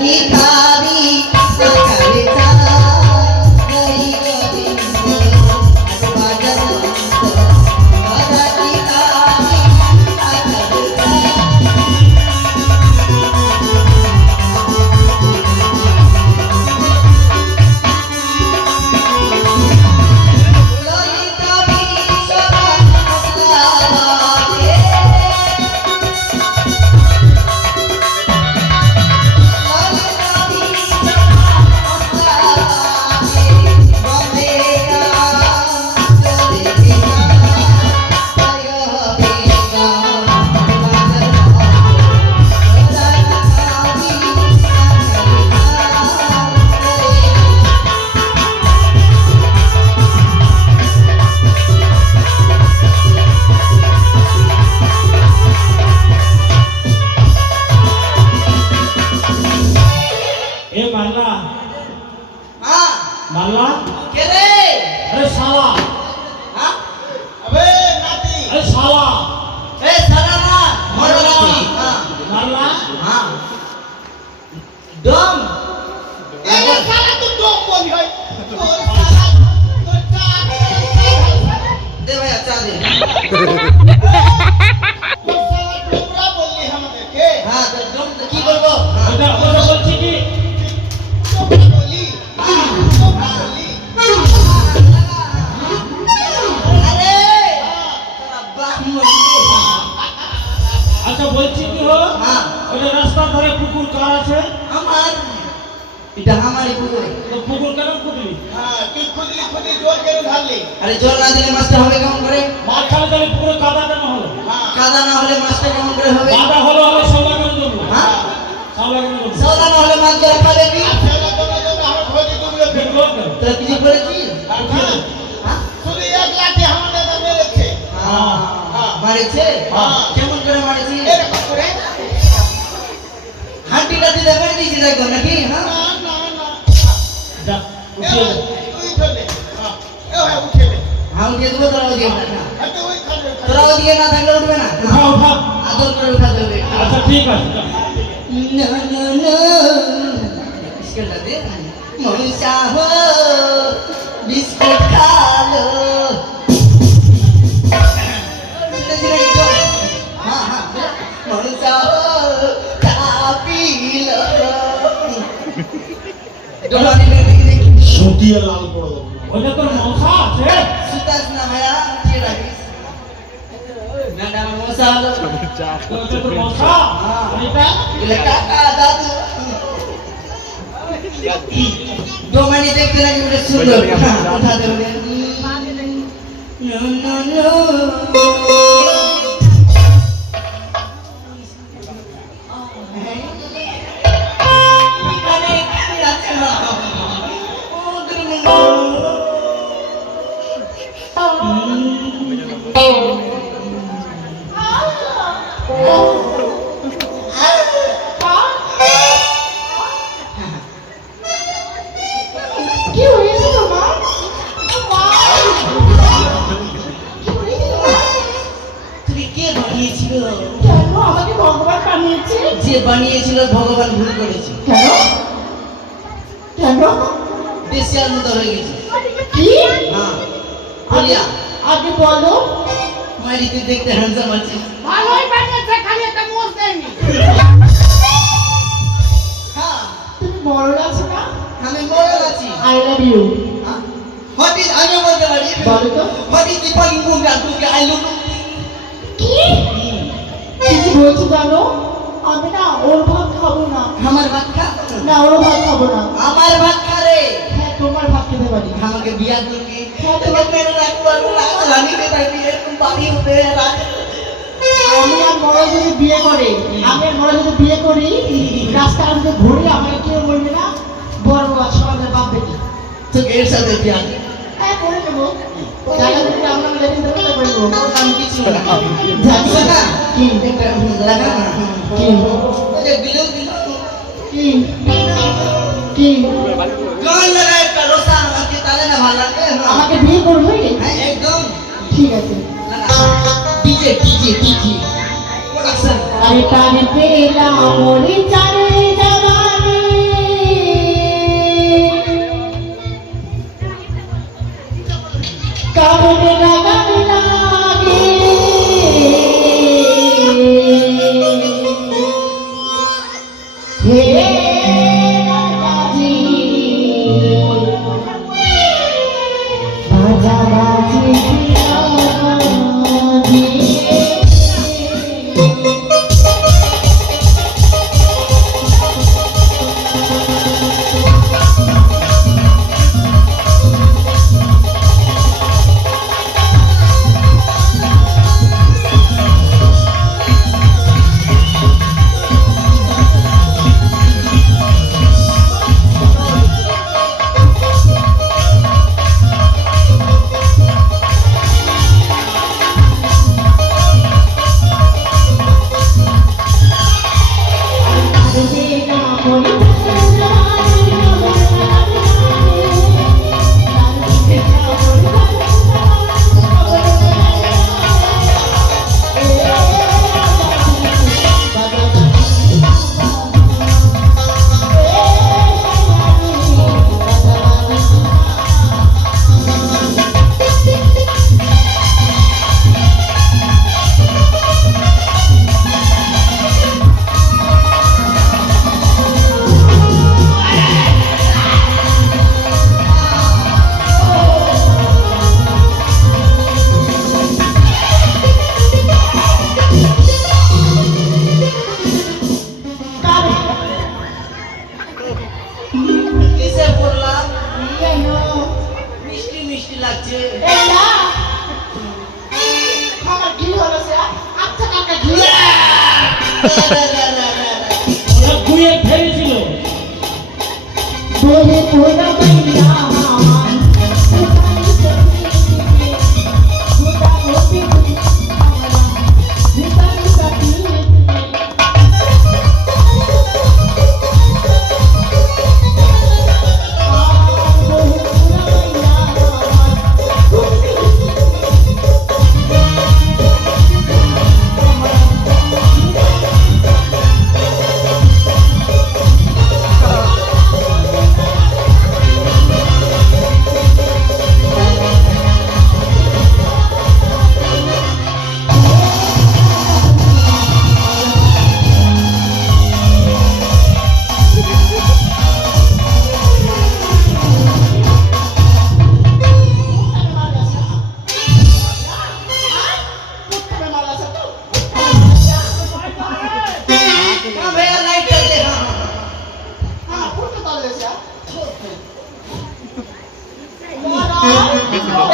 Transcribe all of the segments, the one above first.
Rita. బావా ఏ సరనా మరలా మరలా హా డమ్ ఏ సరనా తు డమ్ কোন হয় দে ভাই আচ্ছা দে ওই যে রাস্তার ধারে আছে? আমার। এটা আমারই পুকুর। তো পুকুর কেন আরে জল না মাছটা হবে কেমন করে? মাছ খালে তাহলে কাদা কেন হলো কাদা না হলে মাছটা কেমন করে হবে? কাদা হলো হলো সওলা কেন হ্যাঁ। সওলা কেন না হলে মাছ ধরা পাবে কি? সওলা হ্যাঁ। শুধু এক হ্যাঁ। কেমন করে মারেছে? তুই চলে হ্যাঁ? এ ভাই উঠে নে হ্যাঁ উঠিয়ে দেবো তোরা ওদিকে তোরা ওদিকে না। থাকলে উঠবে না? আদর করে উঠা দেবে আচ্ছা ঠিক আছে। না না না স্কেলটা দে মনসা হো বিস্কুট খালো সুটিয়ে লাল করে ওটা তোর মশা আছে? সুতাস না ভাইয়া কি রাখিস ম্যাডাম মশা ওটা তোর মশা আর এটা কাকা দাদু ডোমানি দেখতে লাগে সুন্দর উঠা দেবে। No no no I love you what is আমি বলতে পারি বলো তো what is the polling boom duck to I look কি? কি বলছি জানো? আমি না ওর ভাত খাব না। আমার ভাত খা? না ওর ভাত খাব না। আমার ভাত খা রে। হ্যাঁ তোমার ভাত খেতে পারি। আমাকে বিয়া করবি তোমার মেরে রাখব রানী রে তাই বিয়ে তুমি বাড়ি উঠে রাত আমি আর মরা যদি বিয়ে করে আমি আর মরা যদি বিয়ে করি রাস্তা আমাকে ঘুরে আমাকে কেউ বলবে না বড় তোকে এর সাথে হ্যাঁ করে নেব। জায়গা থেকে আমরা লেগে দেবো করে নেব আমি কিছু না জানিস না কি? একটা লাগা না কি? ওই যে বিলেও দিল কি? কি? গান লাগা একটা রোসা আমাকে তাহলে না ভালো লাগে আমাকে বিয়ে করবে? হ্যাঁ একদম। ঠিক আছে। ডিজে ডিজে ডিজে প্রোডাকশন আরে তারে পেলা মোরে চারে কারণে ওরা ए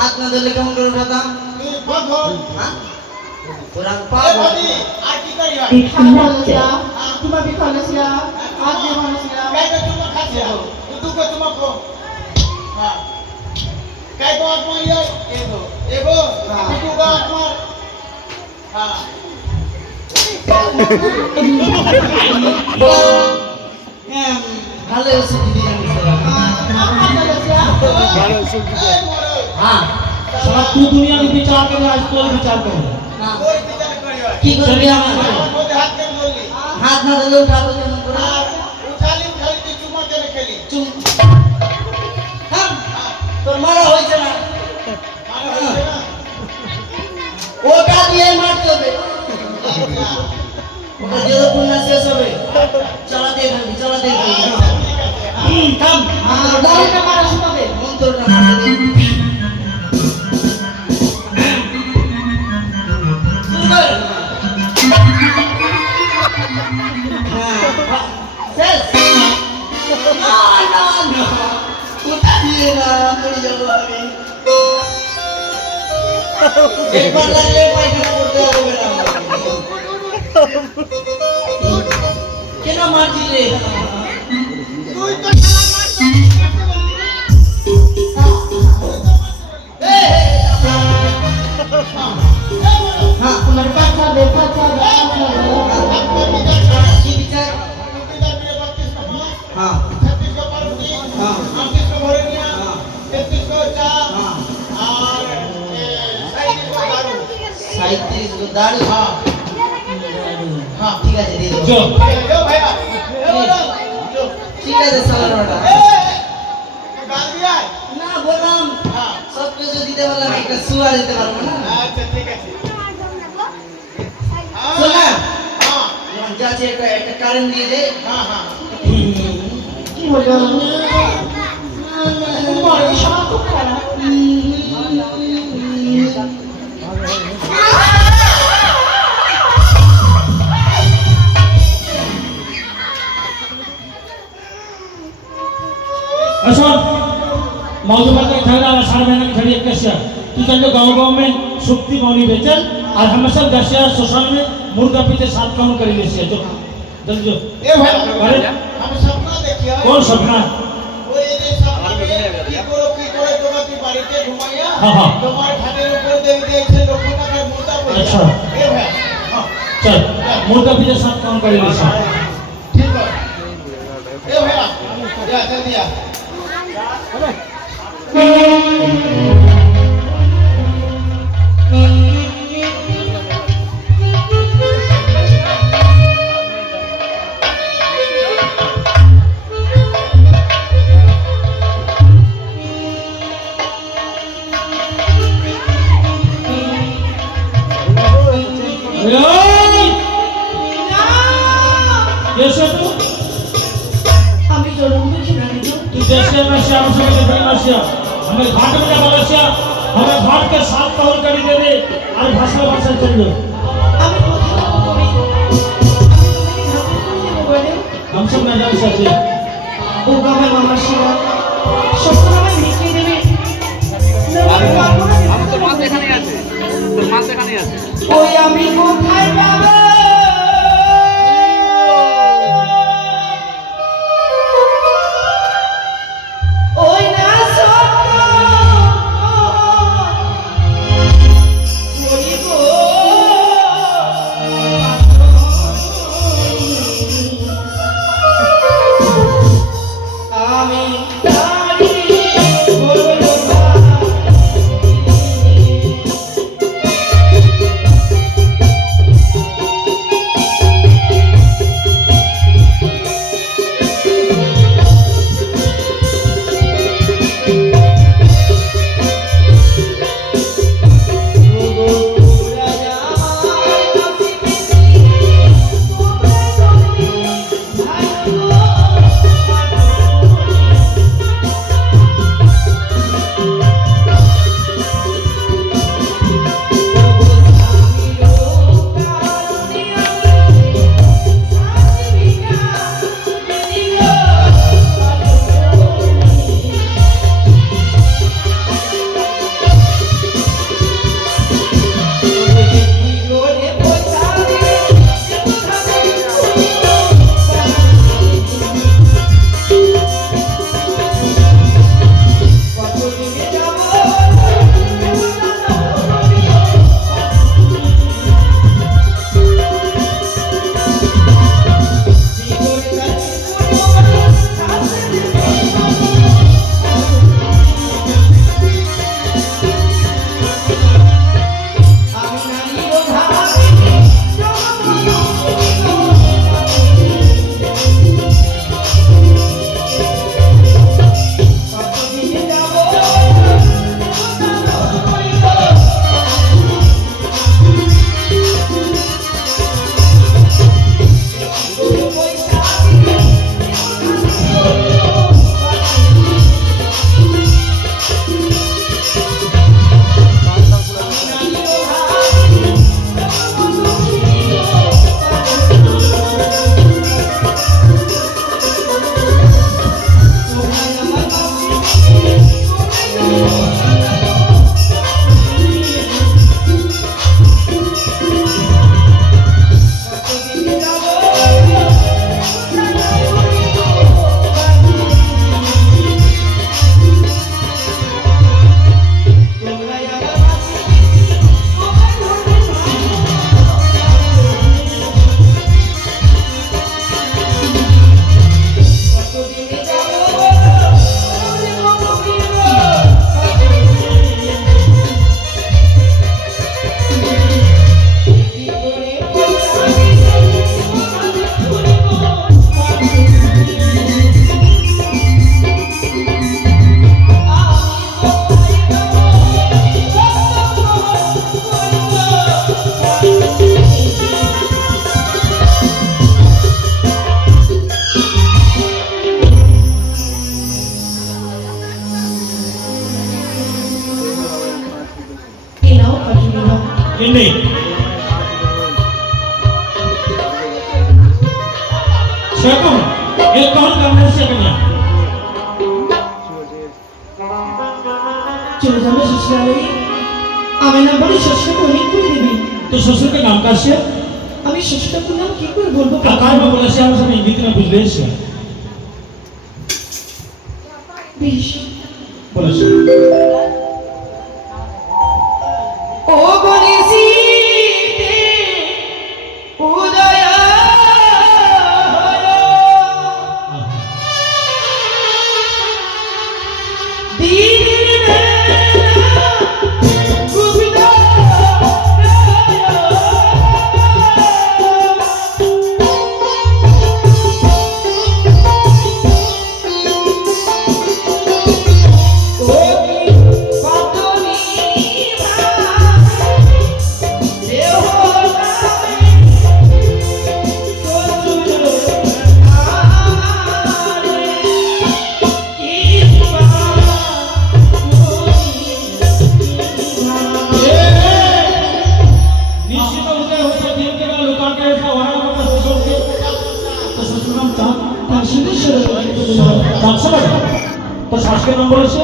ধরলি হাত না ধরলে কেমন করে উঠাতাম তুই বন্ধ হ্যাঁ ওরা এ পাবো ভাবি আর কি করি হয় বিখালসিয়া তোমা বিখালসিয়া আজ দেবালসিয়া কাইকে তুমি খাচ্ছে তুই কো তুমি কো হ্যাঁ কাই কো আত্মা ইয়ে এগো এগো তুই কো আত্মা হ্যাঁ হ্যাঁ ভালো হয়েছে দিদি জানিস বিখালসিয়া এই মরে हाँ साला तू दुनिया के विचार करे आज तो विचार करे হ্যাঁ ওই বিচার করি হয় কি করবি আমার আমার মধ্যে হাত করে ধরলি হাত না ধরলে উঠাবো কেমন করে আর উঠালি উঠালি তুই চুমা কেন খেলি চুম হ্যাঁ তোর মারা হয়েছে না মানে হয়েছে না ওটা দিয়ে মারতে হবে ওটা যতক্ষণ না শেষ হবে চালাতে থাকবি চালাতে থাকবি হুম, থাম আর দাঁড়িয়ে মারা শোনাবে মন্ত্রটা শেষ। না, না, না। ওটা দিয়ে না, মরে যাব আমি। একবার লাগলে পায়খানা করতে হবে না কেন মারছি রে তুই তো হ্যাঁ এই মরে নম্বর, হ্যাঁ ছত্রিশ নম্বর পাউরুটি, হ্যাঁ। আটত্রিশ নম্বর হরিণিয়া, হ্যাঁ। তেত্রিশ নম্বর চা, হ্যাঁ। আর এ, সাঁইত্রিশ নম্বর দারু। সাঁত্রিশ গো দাড়ি হ্যাঁ, হ্যাঁ ঠিক আছে দিয়ে দেবো जो এ, এ, ভাইয়া, এ, বলো, চো। ঠিক আছে সালার ওটা এ, একটু গাল দিয়ে আয়। না বললাম হ্যাঁ, সব কিছু দিতে পারলাম একটা সুয়া দিতে পারব না আচ্ছা, ঠিক আছে। হ্যাঁ, শোনা হ্যাঁ, যখন যাচ্ছে একটা একটা কারেন্ট দিয়ে দে হ্যাঁ, হ্যাঁ। কি হলো বড় সব খুব খারাপ अच्छा मौजूद का ठहरा और सारे महीने की खड़ी एक कश्या तू चल जो गांव गांव में सुक्ति मौनी बेचल और हम सब दसिया शोषण में मुर्गा पीते सात काम कर ले जो जल्दी जो এ ভাইয়া, কোন স্বপ্ন? হ্যাঁ, হ্যাঁ। আচ্ছা। চল মোটা পিঠে সম্মান করে দিস ঠিক আছে। দিয়া। জন্ম বুঝি না কিন্তু तू जैसे मसिया हम सब के भाई मसिया हमें घाट में लगा मसिया हमें घाट के सात पहर कर दे दे और भाषा भाषा चल दो আমি কোথায় যাবো কবি আমি তোমাকে ঘাটে করে দেবো বলে हम सब न जान सकते ও গামে মামার শিরা সত্য নামে ভিক্ষে দেবে না, আমি পারবো না, আমার তোর মাছ এখানে আছে তোর মাছ এখানে আছে ওই আমি কোথায় পাবো চলে যাবে শ্বশুরালয়ে আমি না বলি শ্বশুরকে অনেক করে দিবি। তো শ্বশুরকে নাম কাছে আমি শ্বশুরকে নাম কি করে বলব? কাকার বা বলেছে আমার সামনে ইংরেজি না বুঝবে এসে বলেছে। পাঁচশো টাকা। তো শ্বাসকে নাম বলেছে?